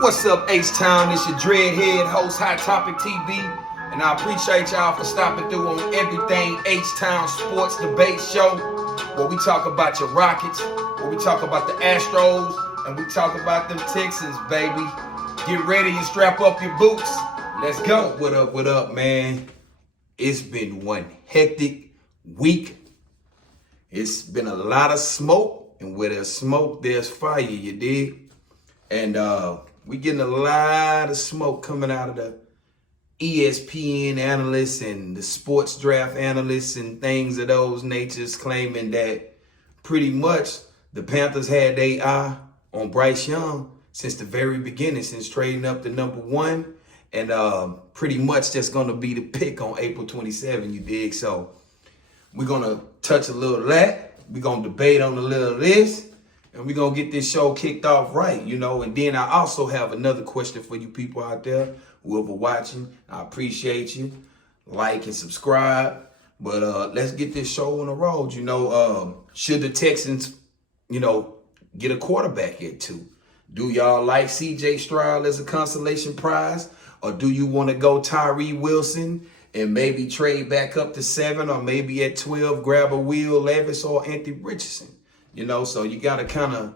What's up, H-Town? It's your Dreadhead host, Hot Topic TV. And I appreciate y'all for stopping through on Everything H-Town Sports Debate Show, where we talk about your Rockets, where we talk about the Astros, and we talk about them Texans, baby. Get ready and strap up your boots. Let's go. What up, man? It's been one hectic week. It's been a lot of smoke, and where there's smoke, there's fire, you dig? And we getting a lot of smoke coming out of the ESPN analysts and the sports draft analysts and things of those natures, claiming that pretty much the Panthers had their eye on Bryce Young since the very beginning, since trading up to number one, and pretty much that's going to be the pick on April 27, you dig? So we're going to touch a little of that. We're going to debate on a little of this. And we're going to get this show kicked off right, you know. And then I also have another question for you people out there, whoever watching. I appreciate you. Like and subscribe. But let's get this show on the road, you know. Should the Texans, get a quarterback at 2? Do y'all like C.J. Stroud as a consolation prize? Or do you want to go Tyree Wilson and maybe trade back up to 7, or maybe at 12 grab a Will Levis or Anthony Richardson? So you got to kind of,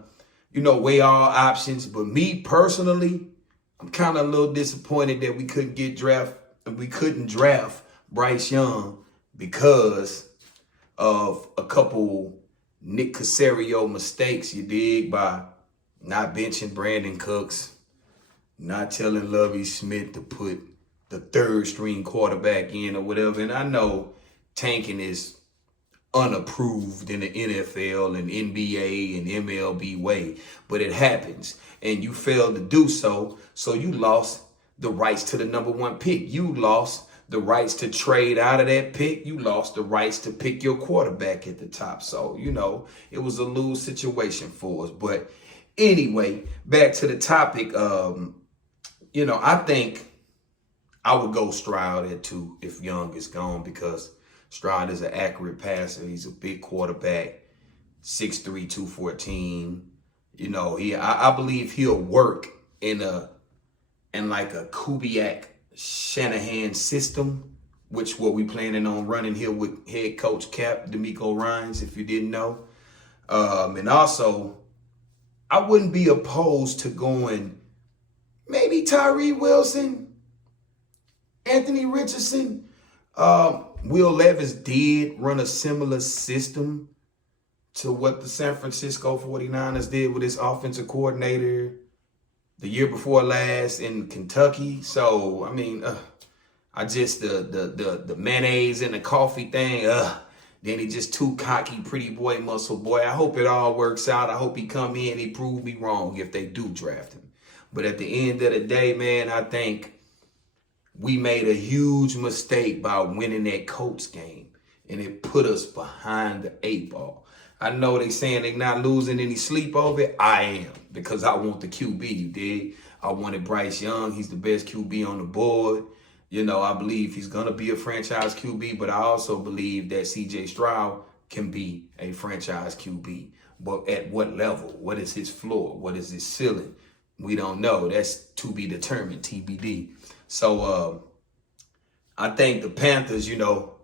weigh all options. But me personally, I'm kind of a little disappointed that we couldn't draft Bryce Young because of a couple Nick Caserio mistakes, you dig, by not benching Brandon Cooks, not telling Lovie Smith to put the third string quarterback in or whatever. And I know tanking is unapproved in the NFL and NBA and MLB way, but it happens, and you failed to do so. So you lost the rights to the number 1 pick. You lost the rights to trade out of that pick. You lost the rights to pick your quarterback at the top. So, it was a lose situation for us. But anyway, back to the topic. I think I would go Stroud at 2 if Young is gone, because Stroud is an accurate passer. He's a big quarterback, 6'3", 214. I believe he'll work in like a Kubiak Shanahan system, which what we planning on running here with head coach Cap D'Amico Ryans, if you didn't know. And also, I wouldn't be opposed to going maybe Tyree Wilson, Anthony Richardson. Will Levis did run a similar system to what the San Francisco 49ers did with his offensive coordinator the year before last in Kentucky. So, I just, the mayonnaise and the coffee thing, then he just too cocky, pretty boy, muscle boy. I hope it all works out. I hope he come in and he prove me wrong if they do draft him. But at the end of the day, man, I think we made a huge mistake by winning that Colts game, and it put us behind the 8 ball. I know they saying they not losing any sleep over it. I am, because I want the QB, you dig? I wanted Bryce Young. He's the best QB on the board. I believe he's going to be a franchise QB, but I also believe that C.J. Stroud can be a franchise QB. But at what level? What is his floor? What is his ceiling? We don't know. That's to be determined, TBD. So I think the Panthers,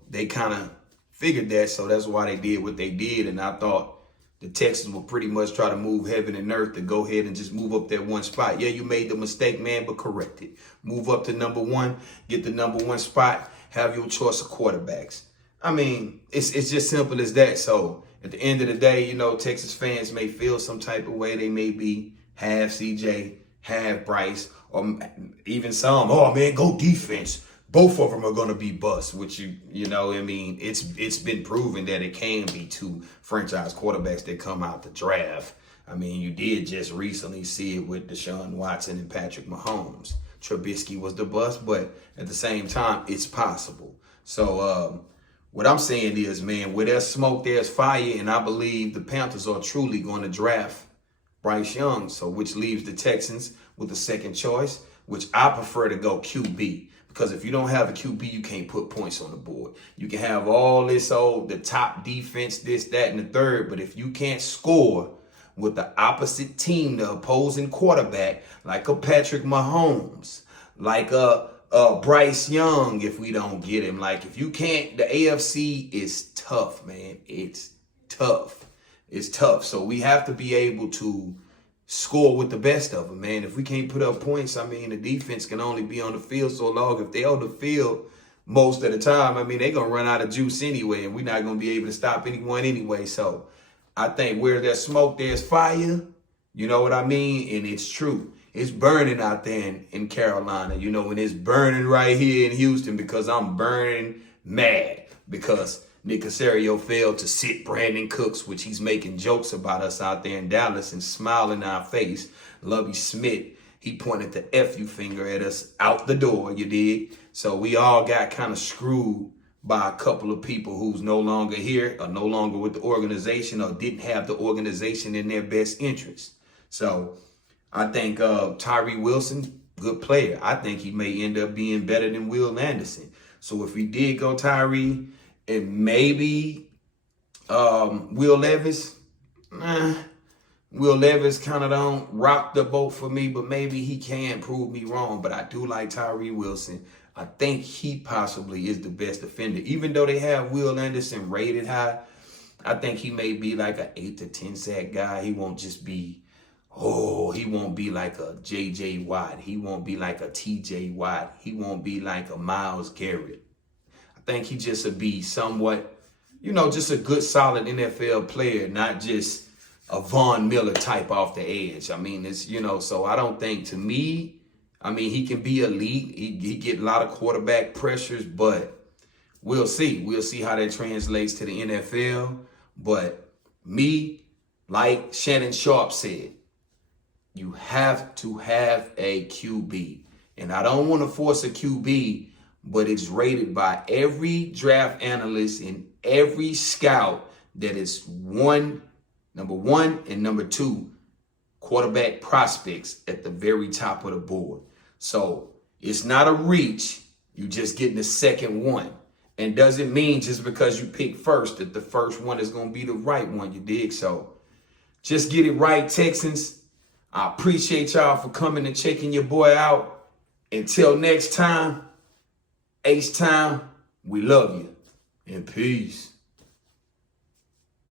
they kind of figured that, so that's why they did what they did. And I thought the Texans will pretty much try to move heaven and earth to go ahead and just move up that 1 spot. Yeah, you made the mistake, man, but correct it. Move up to number 1, get the number 1 spot, have your choice of quarterbacks. It's just simple as that. So at the end of the day, Texas fans may feel some type of way. They may be half CJ, half Bryce, or even some, oh man, go defense. Both of them are going to be bust, which it's been proven that it can be 2 franchise quarterbacks that come out the draft. You did just recently see it with Deshaun Watson and Patrick Mahomes. Trubisky was the bust, but at the same time, it's possible. So what I'm saying is, man, where there's smoke, there's fire, and I believe the Panthers are truly going to draft Bryce Young, so which leaves the Texans with the second choice, which I prefer to go QB. Because if you don't have a QB, you can't put points on the board. You can have all this, the top defense, this, that, and the third. But if you can't score with the opposite team, the opposing quarterback, like a Patrick Mahomes, like a Bryce Young, if we don't get him. Like, if you can't, the AFC is tough, man. It's tough. It's tough. So we have to be able to score with the best of them, man. If we can't put up points, I mean, the defense can only be on the field so long. If they're on the field most of the time, I mean, they're going to run out of juice anyway, and we're not going to be able to stop anyone anyway. So I think where there's smoke, there's fire. You know what I mean? And it's true. It's burning out there in Carolina, you know, and it's burning right here in Houston because I'm burning mad because Nick Caserio failed to sit Brandon Cooks, which he's making jokes about us out there in Dallas and smiling in our face. Lovie Smith, he pointed the F you finger at us out the door, you dig? So we all got kind of screwed by a couple of people who's no longer here or no longer with the organization or didn't have the organization in their best interest. So I think Tyree Wilson, good player. I think he may end up being better than Will Anderson. So if we did go Tyree and maybe Will Levis, Will Levis kind of don't rock the boat for me, but maybe he can prove me wrong. But I do like Tyree Wilson. I think he possibly is the best defender. Even though they have Will Anderson rated high, I think he may be like an 8 to 10 sack guy. He won't just be, he won't be like a J.J. Watt. He won't be like a T.J. Watt. He won't be like a Myles Garrett. I think he just would be somewhat, you know, just a good, solid NFL player, not just a Von Miller type off the edge. I mean, it's, you know, so I don't think, to me, I mean, he can be elite. He get a lot of quarterback pressures, but we'll see. We'll see how that translates to the NFL. But me, like Shannon Sharp said, you have to have a QB. And I don't want to force a QB, but it's rated by every draft analyst and every scout that is number one and number two quarterback prospects at the very top of the board. So it's not a reach. You just getting the second one. And doesn't mean just because you pick first that the first one is going to be the right one, you dig? So just get it right, Texans. I appreciate y'all for coming and checking your boy out. Until next time, H-Town, we love you. And peace.